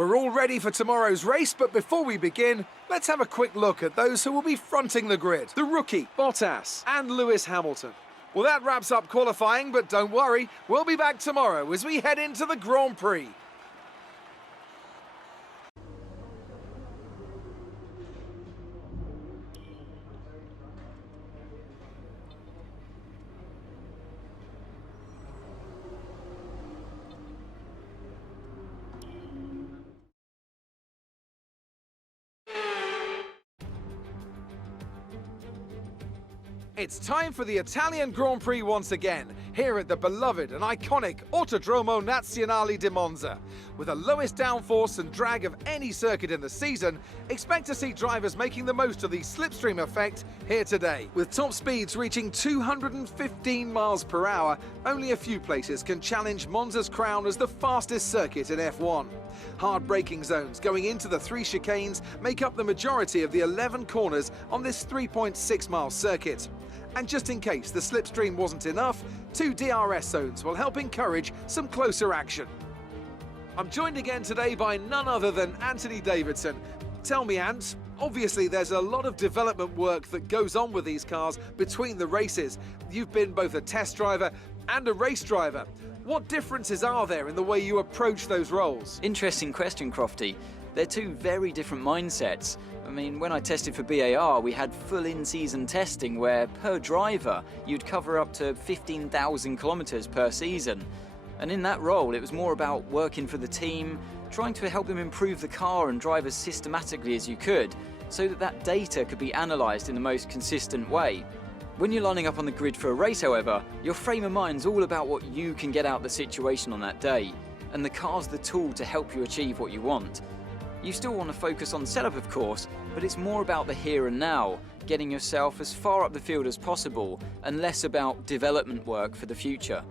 We're all ready for tomorrow's race, but before we begin, let's have a quick look at those who will be fronting the grid. The rookie, Bottas, and Lewis Hamilton. Well, that wraps up qualifying, but don't worry, we'll be back tomorrow as we head into the Grand Prix. It's time for the Italian Grand Prix once again, here at the beloved and iconic Autodromo Nazionale di Monza. With the lowest downforce and drag of any circuit in the season, expect to see drivers making the most of the slipstream effect here today. With top speeds reaching 215 miles per hour, only a few places can challenge Monza's crown as the fastest circuit in F1. Hard braking zones going into the 3 chicanes make up the majority of the 11 corners on this 3.6-mile circuit. And just in case the slipstream wasn't enough, 2 DRS zones will help encourage some closer action. I'm joined again today by none other than Anthony Davidson. Tell me, Ant, obviously there's a lot of development work that goes on with these cars between the races. You've been both a test driver and a race driver. What differences are there in the way you approach those roles? Interesting question, Crofty. They're two very different mindsets. I mean, when I tested for BAR, we had full in-season testing where, per driver, you'd cover up to 15,000 kilometers per season. And in that role, it was more about working for the team, trying to help them improve the car and drive as systematically as you could, so that that data could be analysed in the most consistent way. When you're lining up on the grid for a race, however, your frame of mind's all about what you can get out of the situation on that day, and the car's the tool to help you achieve what you want. You still want to focus on setup, of course, but it's more about the here and now, getting yourself as far up the field as possible, and less about development work for the future.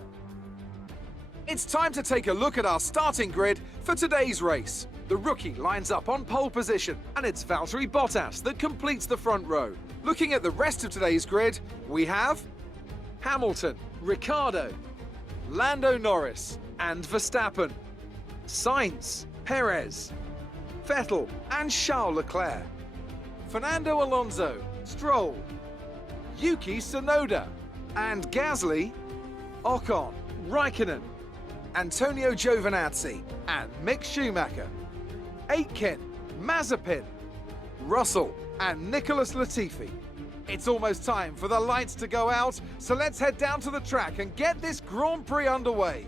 It's time to take a look at our starting grid for today's race. The rookie lines up on pole position, and it's Valtteri Bottas that completes the front row. Looking at the rest of today's grid, we have Hamilton, Ricciardo, Lando Norris, and Verstappen, Sainz, Perez, Vettel and Charles Leclerc, Fernando Alonso, Stroll, Yuki Tsunoda, and Gasly, Ocon, Raikkonen, Antonio Giovinazzi and Mick Schumacher, Aitken, Mazepin, Russell and Nicholas Latifi. It's almost time for the lights to go out, so let's head down to the track and get this Grand Prix underway.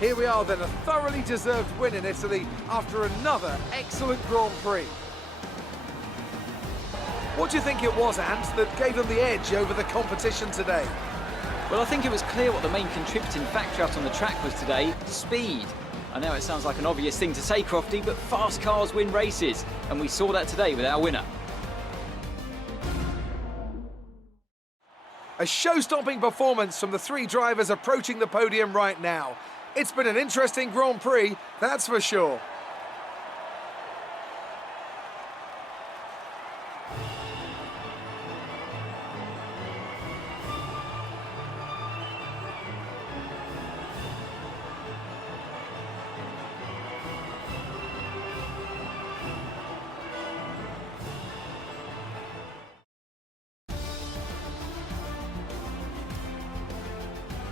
Here we are then, a thoroughly deserved win in Italy after another excellent Grand Prix. What do you think it was, Ant, that gave them the edge over the competition today? Well, I think it was clear what the main contributing factor out on the track was today: speed. I know it sounds like an obvious thing to say, Crofty, but fast cars win races, and we saw that today with our winner. A show-stopping performance from the three drivers approaching the podium right now. It's been an interesting Grand Prix, that's for sure.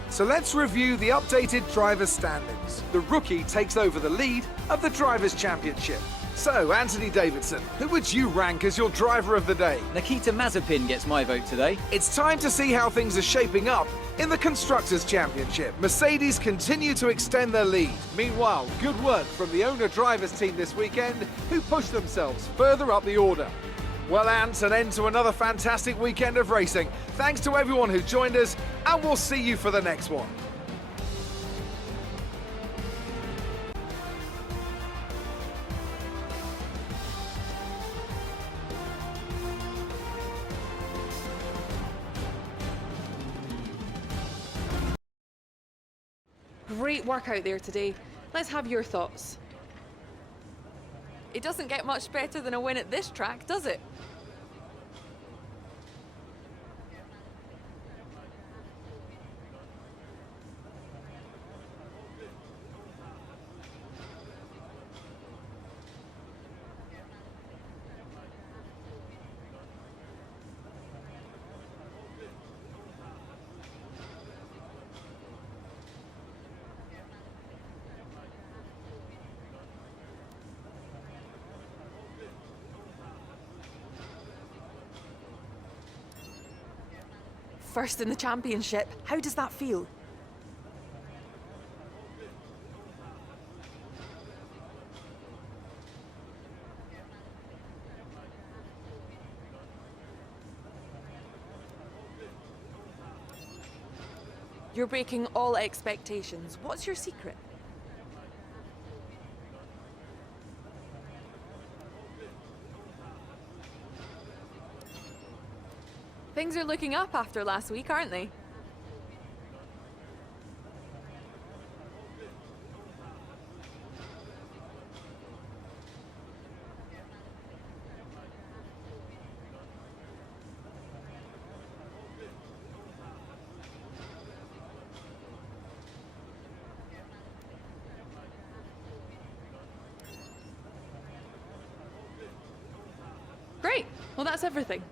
So let's review the updated drivers' standings. The rookie takes over the lead of the Drivers' Championship. So, Anthony Davidson, who would you rank as your driver of the day? Nikita Mazepin gets my vote today. It's time to see how things are shaping up in the Constructors' Championship. Mercedes continue to extend their lead. Meanwhile, good work from the owner-drivers team this weekend, who pushed themselves further up the order. Well, Ant, an end to another fantastic weekend of racing. Thanks to everyone who joined us, and we'll see you for the next one. Great work out there today. Let's have your thoughts. It doesn't get much better than a win at this track, does it? First in the championship. How does that feel? You're breaking all expectations. What's your secret? Things are looking up after last week, aren't they? Great. Well, that's everything.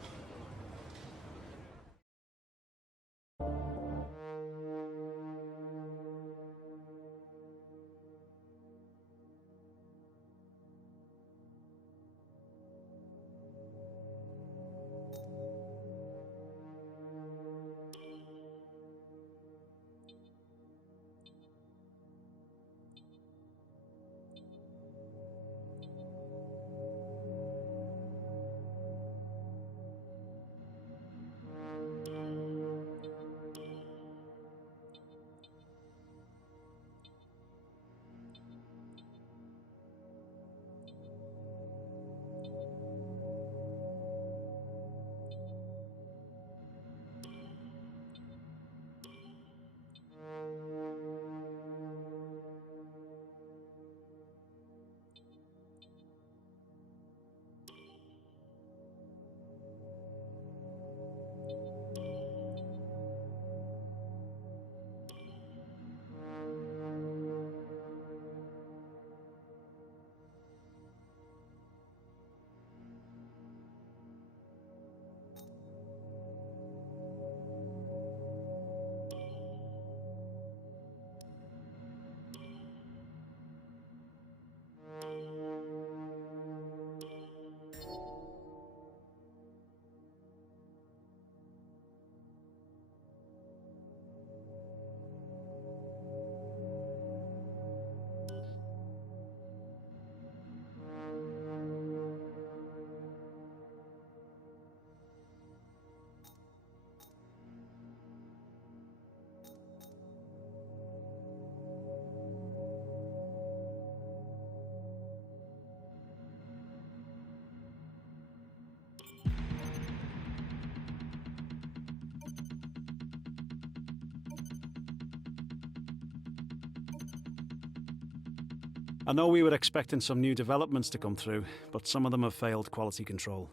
I know we were expecting some new developments to come through, but some of them have failed quality control.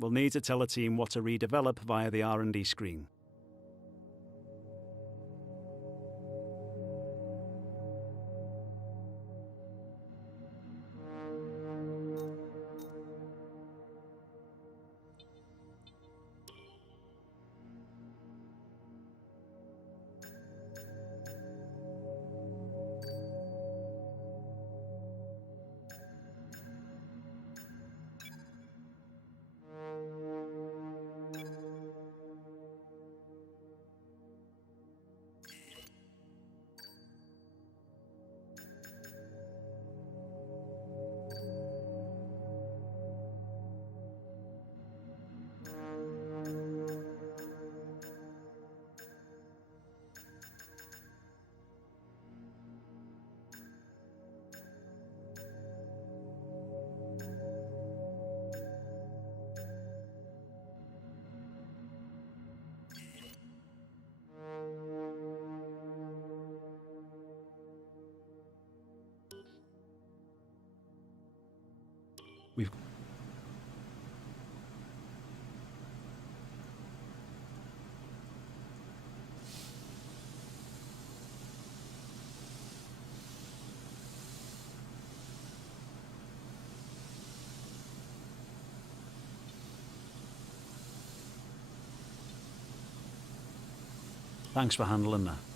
We'll need to tell the team what to redevelop via the R&D screen. We've Thanks for handling that.